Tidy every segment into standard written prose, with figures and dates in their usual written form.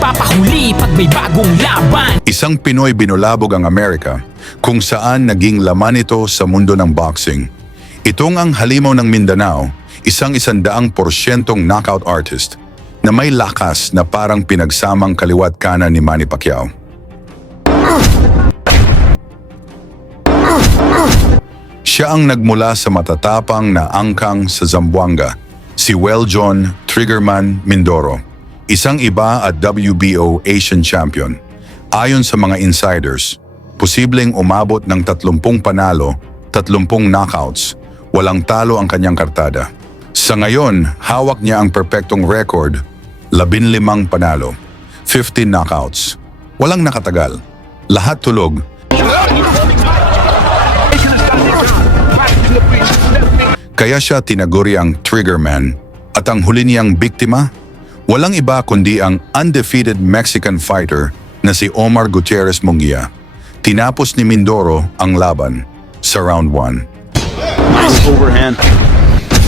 nagpapahuli pag may bagong laban. Isang Pinoy binulabog ang Amerika kung saan naging laman ito sa mundo ng boxing. Itong ang halimaw ng Mindanao, isang 100% knockout artist na may lakas na parang pinagsamang kaliwat kanan ni Manny Pacquiao. Siya ang nagmula sa matatapang na angkang sa Zamboanga, si weljon Triggerman Mindoro, isang iba at WBO Asian champion. Ayon sa mga insiders, posibleng umabot ng 30 panalo, 30 knockouts, walang talo ang kanyang kartada. Sa ngayon, hawak niya ang perpektong record, 15 panalo, 15 knockouts. Walang nakatagal, lahat tulog. Kaya siya tinaguri ang Triggerman at ang huli niyang biktima, walang iba kundi ang undefeated Mexican fighter na si Omar Gutierrez Munguia. Tinapos ni Mindoro ang laban sa round 1. Nice overhand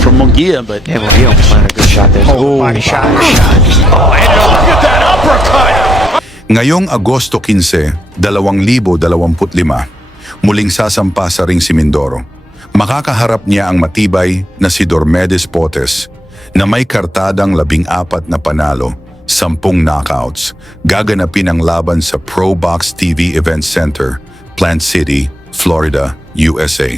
from Munguia, but yeah, well, he almost landed a good shot there. body shot. Oh, and look at that uppercut! Ngayong Agosto 15, 2025, muling sasampa sa ring si Mindoro. Makakaharap niya ang matibay na si PORTES na may kartadang 14 na panalo, 10 knockouts. Gaganapin ang laban sa Pro Box TV Event Center, Plant City, Florida, USA.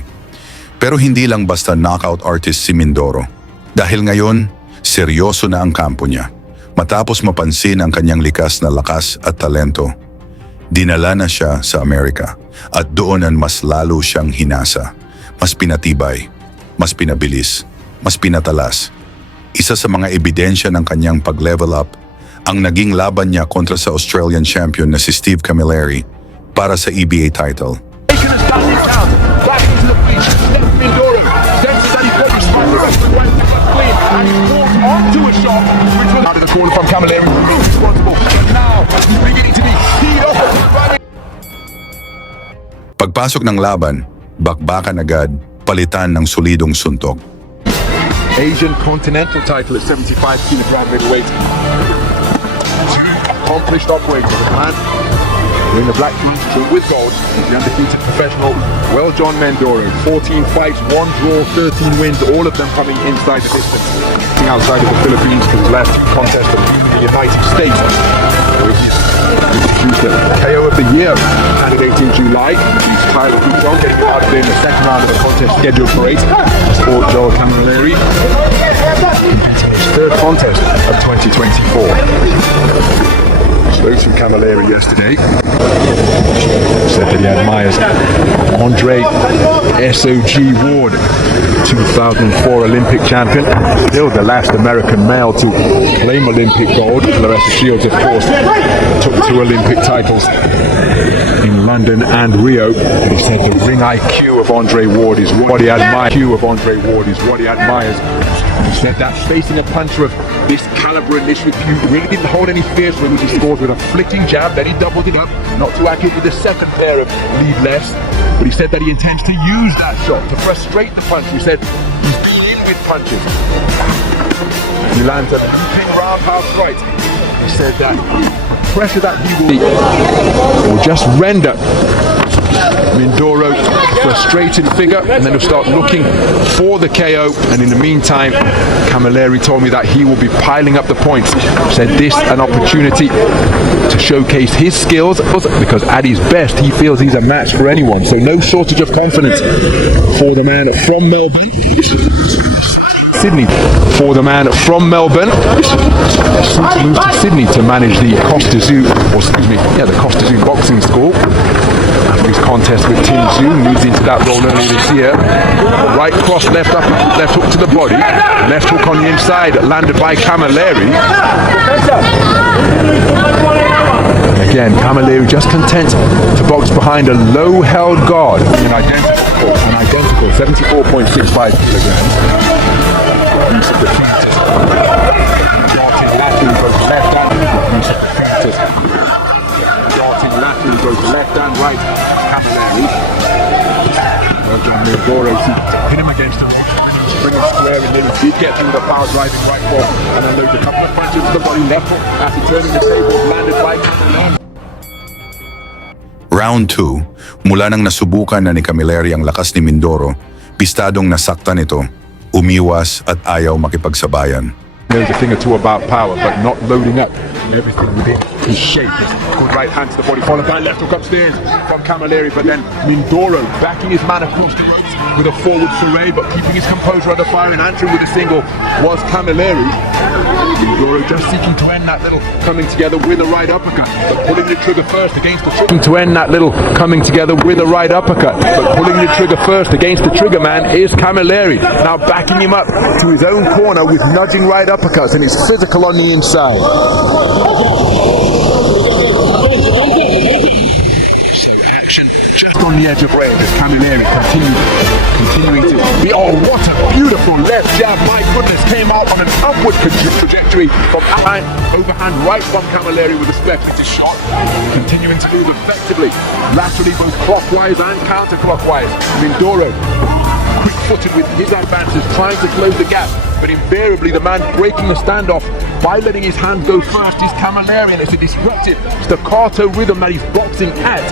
Pero hindi lang basta knockout artist si Mindoro. Dahil ngayon, seryoso na ang kampo niya. Matapos mapansin ang kanyang likas na lakas at talento, dinala na siya sa Amerika at doonan mas lalo siyang hinasa. Mas pinatibay, mas pinabilis, mas pinatalas. Isa sa mga ebidensya ng kanyang pag-level up, ang naging laban niya kontra sa Australian champion na si Steve Camilleri para sa EBA title. Pagpasok ng laban, bakbakan agad, palitan ng solidong suntok. Asian Continental title at 75 kg middleweight. Accomplished operator, the man wearing the black jeans with gold, the undefeated professional weljon Mindoro. 14 fights, 1 draw, 13 wins, all of them coming inside the distance. Outside of the Philippines for his last 2 contests of the United States, where he's introduced the KO of the year candidate in July. He's Tyler Weljon getting out in the second round of the contest scheduled for 8. Sport Joel Camilleri, his 3rd contest of 2024. Spoke to Camilleri yesterday. Said that he admires Andre SOG Ward, 2004 Olympic champion, still the last American male to claim Olympic gold. Larissa Shields, of course, took 2 Olympic titles in London and Rio. He said the ring IQ of Andre Ward is what he admires. He said that facing a puncher of this caliber and this repute really didn't hold any fears for him. He scored with a flicking jab, then he doubled it up, not too accurate with the second pair of lead lefts. But he said that he intends to use that shot to frustrate the punch. He said he's been in with punches. He lands a looping roundhouse right. He said that pressure that he will just render Mindoro frustrated figure, and then he'll start looking for the KO. And in the meantime, Camilleri told me that he will be piling up the points. Said this an opportunity to showcase his skills, because at his best he feels he's a match for anyone. So no shortage of confidence for the man from Melbourne. Sydney. For the man from Melbourne, moved to Sydney to manage the the Costa Zoo boxing school. After his contest with Tim Zhu, moved into that role earlier this year. Right cross, left hook to the body, left hook on the inside, landed by Camilleri. Again, Camilleri just content to box behind a low-held guard. An identical 74.65 kilograms. Use of the feet. Darting laterally goes left and use of the feet. Darting laterally goes left and right. Camilleri. Well done, Mindoro. Pin him against the ropes. Bring him square there, and then did get through the power driving right foot and unloads a couple of punches to the body, left hook after turning the table, landed right hand alone. Round 2, mula nang nasubukan na ni Camilleri ang lakas ni Mindoro, pistadong nasaktan ito, umiwas at ayaw makipagsabayan. Knows a thing or two about power, but not loading up everything within his shape. Good right hand to the body, followed by left hook upstairs from Camilleri, but then Mindoro backing his man across the ropes with a forward foray, but keeping his composure under fire and answering with a single was Camilleri. Mindoro just seeking to end that little coming together with a right uppercut, but pulling the trigger first against the trigger. To end that little coming together with a right uppercut, but pulling the trigger first against the trigger man is Camilleri. Now backing him up to his own corner with nudging right uppercuts, and he's physical on the inside. Action just on the edge of range as Camilleri continuing to be, oh, what a beautiful left jab, my goodness, came out on an upward trajectory from overhand right from Camilleri with a speculative shot, continuing to move effectively laterally both clockwise and counterclockwise. Mindoro quick-footed with his advances, trying to close the gap, but invariably the man breaking the standoff by letting his hand go first is Camilleri, and it's a disruptive staccato rhythm that he's boxing at,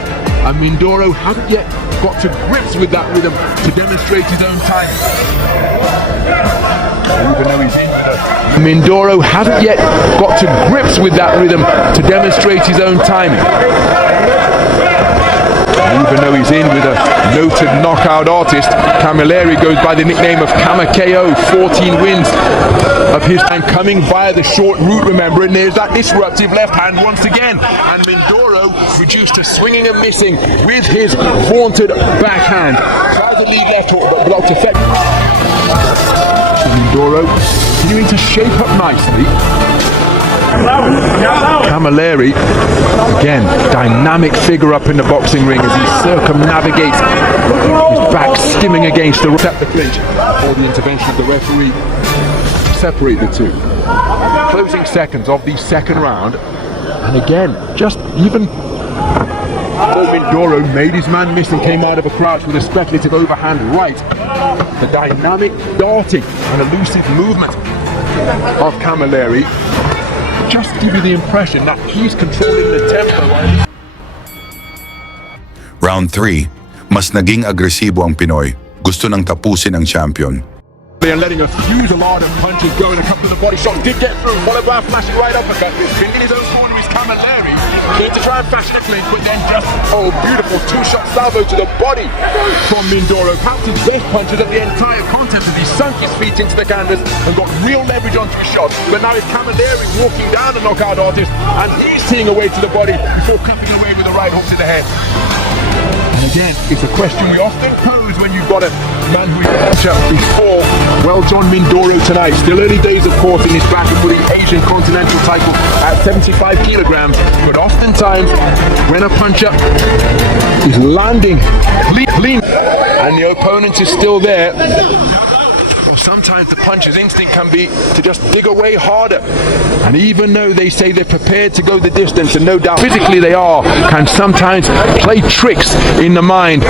and Mindoro hasn't yet got to grips with that rhythm to demonstrate his own timing. Even though he's in Mindoro hasn't yet got to grips with that rhythm to demonstrate his own timing. Even though he's in with a noted knockout artist, Camilleri goes by the nickname of KAMAO, 14 wins of his time coming via the short route, remember, and there's that disruptive left hand once again, and Mindoro reduced to swinging and missing with his vaunted backhand. Tries a lead left hook but blocked effectively. Mindoro continuing to shape up nicely. Camilleri, again, dynamic figure up in the boxing ring as he circumnavigates his back skimming against the clinch before the intervention of the referee to separate the two. Closing seconds of the second round, and again, just even Mindoro made his man miss and came out of a crouch with a speculative overhand right. The dynamic darting and elusive movement of Camilleri just give you the impression that he's controlling the tempo. Round 3, mas naging agresibo ang Pinoy. Gusto nang tapusin ang champion. And letting a huge lot of punches go, and a couple of the body shots did get through, followed by a flashing right uppercut. Pinned in his own corner is Camilleri. Keen to try and fashion a clinch, but then just, oh, beautiful two-shot salvo to the body from Mindoro. Perhaps his best punches of the entire contest as he sunk his feet into the canvas and got real leverage onto his shots. But now it's Camilleri walking down the knockout artist, and he's seeing away to the body before clipping away with the right hook to the head. And again, it's a question we often pose when you've got a man who is up before weljon Mindoro tonight. Still early days, of course, in his battle for the Asian Continental title at 75 kilograms. But oftentimes, when a puncher is landing clean and the opponent is still there, sometimes the puncher's instinct can be to just dig away harder. And even though they say they're prepared to go the distance, and no doubt physically they are, can sometimes play tricks in the mind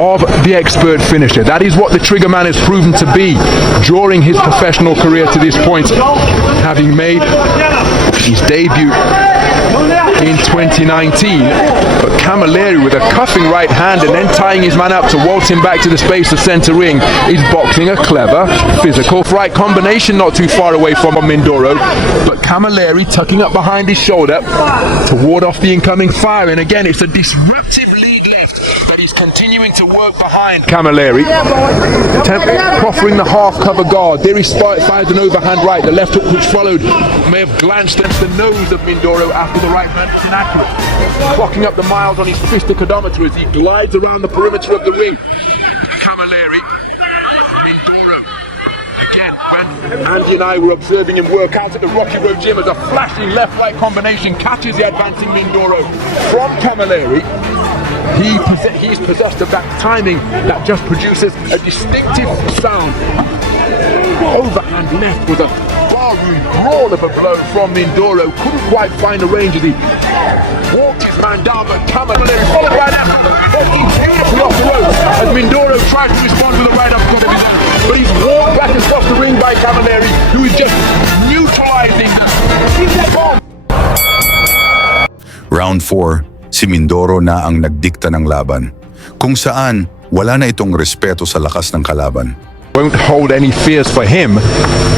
of the expert finisher. That is what the trigger man has proven to be during his professional career to this point, having made his debut in 2019, but Camilleri with a cuffing right hand and then tying his man up to waltz him back to the space of center ring is boxing a clever physical right combination not too far away from Mindoro, but Camilleri tucking up behind his shoulder to ward off the incoming fire, and again it's a disruptive lead left that he's continuing to work behind Camilleri, proffering the half cover guard. There he fires an overhand right, the left hook which followed may have glanced against the nose of Mindoro after the right hand was inaccurate, clocking up the miles on his fistic odometer as he glides around the perimeter of the ring. Camilleri, Mindoro, again, when Andy and I were observing him work out at the Rocky Road Gym as a flashing left-right combination catches the advancing Mindoro from Camilleri. He's possessed of that timing that just produces a distinctive sound. Overhand left with a barroom brawl of a blow from Mindoro. Couldn't quite find the range as he walked his man down, but KAMAO followed right after, walking beautifully off the ropes as Mindoro tried to respond with a right uppercut of his own. But he's walked back across the ring by KAMAO, who is just neutralizing that bomb. Round 4, si Mindoro na ang nagdikta ng laban, kung saan wala na itong respeto sa lakas ng kalaban. Won't hold any fears for him.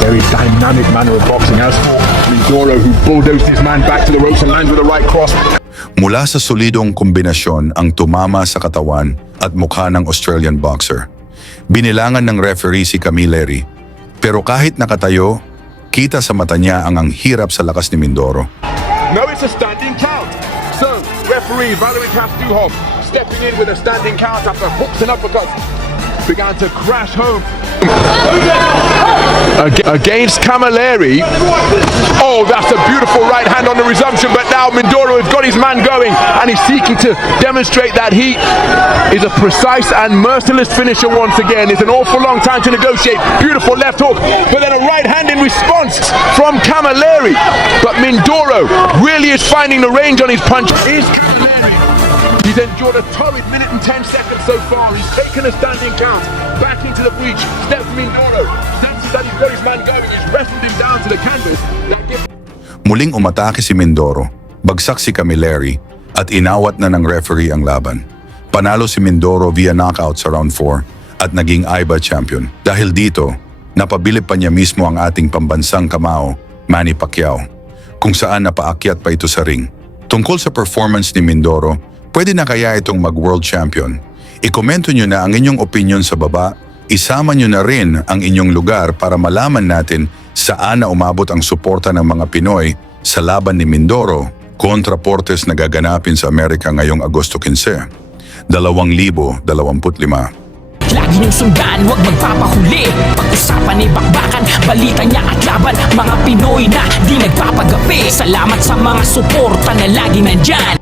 Very dynamic manner of boxing. As for Mindoro, who bulldozed his man back to the ropes and lands with a right cross. Mula sa solidong kombinasyon ang tumama sa katawan at mukha ng Australian boxer. Binilangan ng referee si Camilleri, pero kahit nakatayo, kita sa mata niya ang hirap sa lakas ni Mindoro. No, it's a standing count. So, referee Valerie Kastuhov stepping in with a standing count after hooks and uppercuts began to crash home. Against Camilleri. Oh, that's a beautiful right hand on the resumption, but now Mindoro has got his man going and he's seeking to demonstrate that he is a precise and merciless finisher once again. It's an awful long time to negotiate. Beautiful left hook, but then a right hand in response from Camilleri. But Mindoro really is finding the range on his punch. Is Camilleri. He's endured a torrid minute and 10 seconds so far. He's taken a standing count. Back into the breach. Steps Mindoro. Senses that he's got his man going. He's wrestled him down to the canvas. Muling umatake si Mindoro, bagsak si Camilleri at inawat na ng referee ang laban. Panalo si Mindoro via knockout sa round 4 at naging IBA champion. Dahil dito, napabilib pa niya mismo ang ating pambansang KAMAO, Manny Pacquiao, kung saan napaakyat pa ito sa ring. Tungkol sa performance ni Mindoro, pwede na kaya itong mag-world champion? I-komento nyo na ang inyong opinion sa baba, isama nyo na rin ang inyong lugar para malaman natin saan na umabot ang suporta ng mga Pinoy sa laban ni Mindoro kontra PORTES na gaganapin sa Amerika ngayong Agosto 15, 2025. Lagi niyong sundan, huwag magpapahuli. Pag-usapan ni bakbakan, balita niya at laban. Mga Pinoy na di nagpapagapi. Salamat sa mga suporta na lagi nandyan.